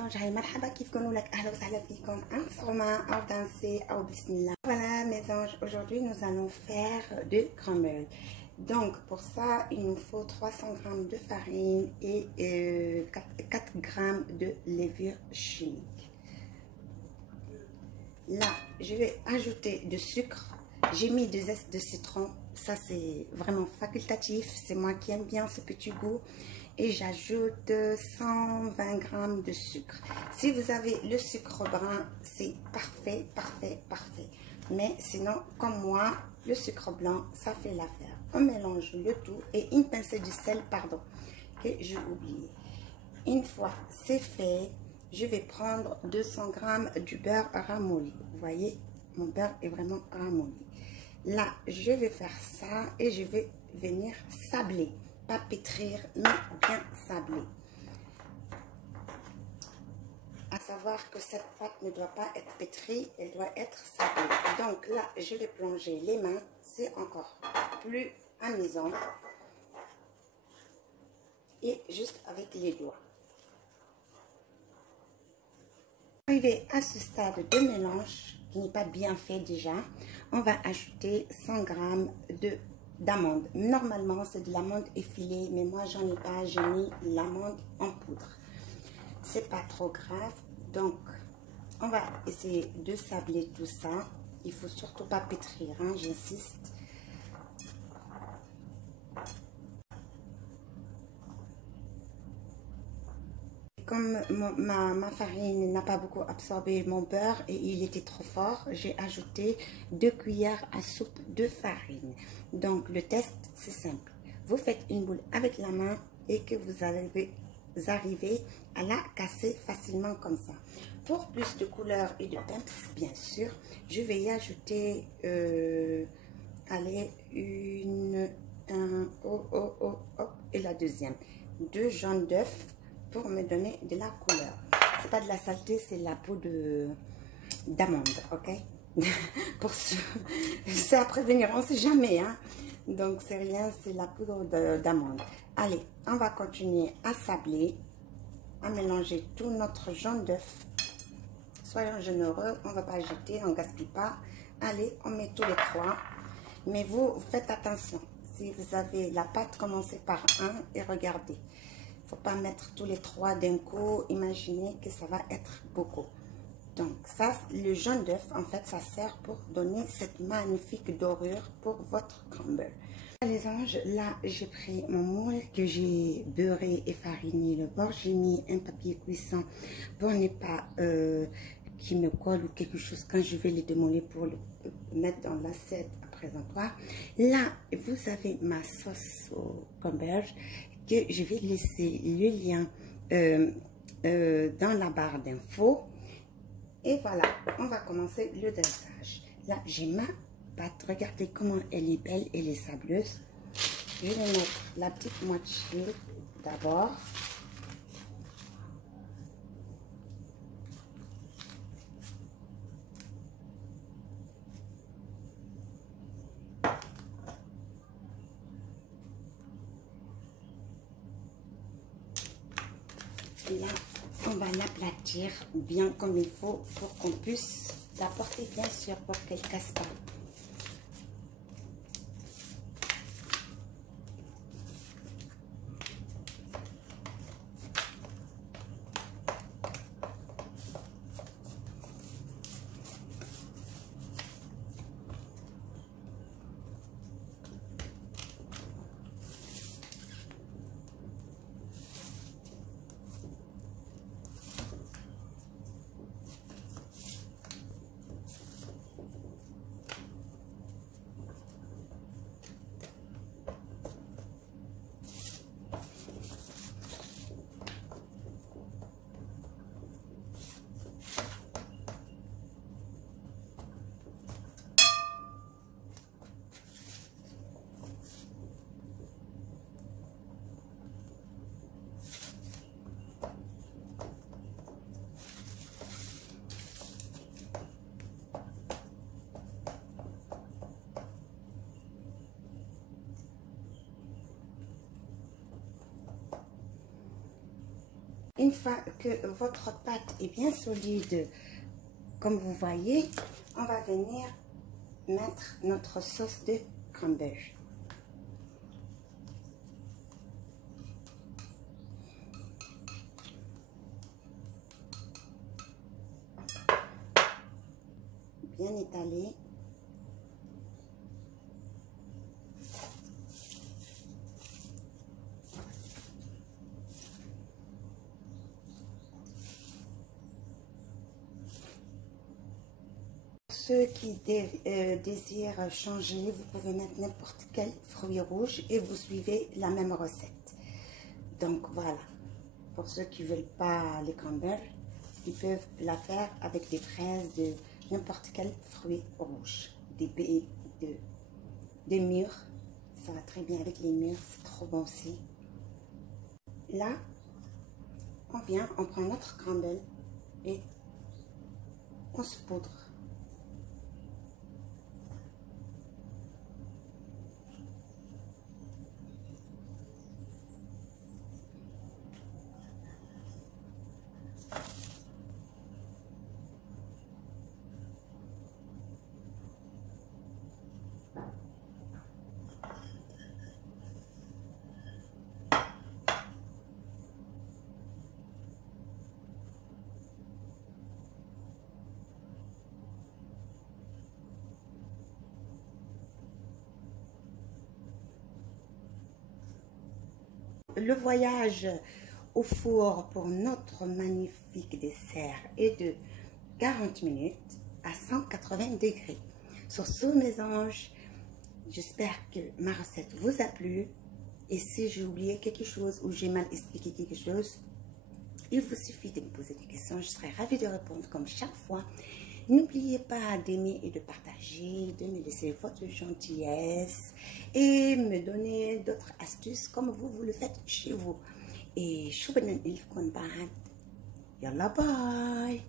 ميزون هاي مرحبا كيفكم لك اهلا وسهلا فيكم ان صوما او دانسي او بسم الله. Voilà mes anges, aujourd'hui nous allons faire de crumble. Donc pour ça il nous faut 300 g de farine et 4 g de levure chimique. Là je vais ajouter du sucre. J'ai mis 2 zestes de citron, ça c'est vraiment facultatif, c'est moi qui aime bien ce petit goût. Et j'ajoute 120 g de sucre. Si vous avez le sucre brun, c'est parfait, parfait, parfait. Mais sinon, comme moi, le sucre blanc, ça fait l'affaire. On mélange le tout et une pincée de sel, pardon, que j'ai oublié. Une fois c'est fait, je vais prendre 200 g du beurre ramolli. Vous voyez, mon beurre est vraiment ramolli. Là, je vais faire ça et je vais venir sabler. Pas pétrir, mais bien sabler. À savoir que cette pâte ne doit pas être pétrie, elle doit être sablée. Donc là, je vais plonger les mains, c'est encore plus amusant. Et juste avec les doigts. Arrivé à ce stade de mélange, qui n'est pas bien fait déjà, on va ajouter 100 g d'amandes. Normalement c'est de l'amande effilée, mais moi j'en ai pas, j'ai mis l'amande en poudre. C'est pas trop grave, donc on va essayer de sabler tout ça. Il faut surtout pas pétrir, hein, j'insiste. Comme ma farine n'a pas beaucoup absorbé mon beurre et il était trop fort, j'ai ajouté 2 cuillères à soupe de farine. Donc le test c'est simple. Vous faites une boule avec la main et que vous arrivez à la casser facilement comme ça. Pour plus de couleur et de peps, bien sûr, je vais y ajouter allez, et la deuxième. 2 jaunes d'œufs pour me donner de la couleur. C'est pas de la saleté, c'est la peau d'amande, ok? Pour c'est à prévenir, on sait jamais, hein? Donc c'est rien, c'est la poudre d'amande. Allez, on va continuer à sabler, à mélanger tout notre jaune d'œuf. Soyons généreux, on va pas jeter, on gaspille pas. Allez, on met tous les 3. Mais vous faites attention. Si vous avez la pâte, commencez par 1 et regardez. Faut pas mettre tous les 3 d'un coup. Imaginez que ça va être beaucoup. Donc ça, le jaune d'œuf, en fait, ça sert pour donner cette magnifique dorure pour votre crumble. Les anges, là, j'ai pris mon moule que j'ai beurré et fariné le bord. J'ai mis un papier cuisson pour ne pas qui me colle ou quelque chose quand je vais le démolir pour le mettre dans l'assiette à présentoir. Là, vous avez ma sauce au camembert que je vais laisser le lien dans la barre d'infos. Et voilà, on va commencer le dressage. Là, j'ai ma pâte. Regardez comment elle est belle, elle est sableuse. Je vais mettre la petite moitié d'abord. Là, on va l'aplatir bien comme il faut pour qu'on puisse la porter bien sûr pour qu'elle ne casse pas. Une fois que votre pâte est bien solide, comme vous voyez, on va venir mettre notre sauce de crumble. Bien étalé. Ceux qui désirent changer, vous pouvez mettre n'importe quel fruit rouge et vous suivez la même recette. Donc voilà, pour ceux qui ne veulent pas les cranberries, ils peuvent la faire avec des fraises de n'importe quel fruit rouge, des mûres. Ça va très bien avec les mûres, c'est trop bon aussi. Là, on prend notre crumble et on saupoudre. Le voyage au four pour notre magnifique dessert est de 40 minutes à 180 degrés. Sur ce, mes anges, j'espère que ma recette vous a plu. Et si j'ai oublié quelque chose ou j'ai mal expliqué quelque chose, il vous suffit de me poser des questions. Je serai ravie de répondre comme chaque fois. N'oubliez pas d'aimer et de partager, de me laisser votre gentillesse et me donner d'autres astuces comme vous le faites chez vous. Et shukran ilkum ba'd. Yalla bye.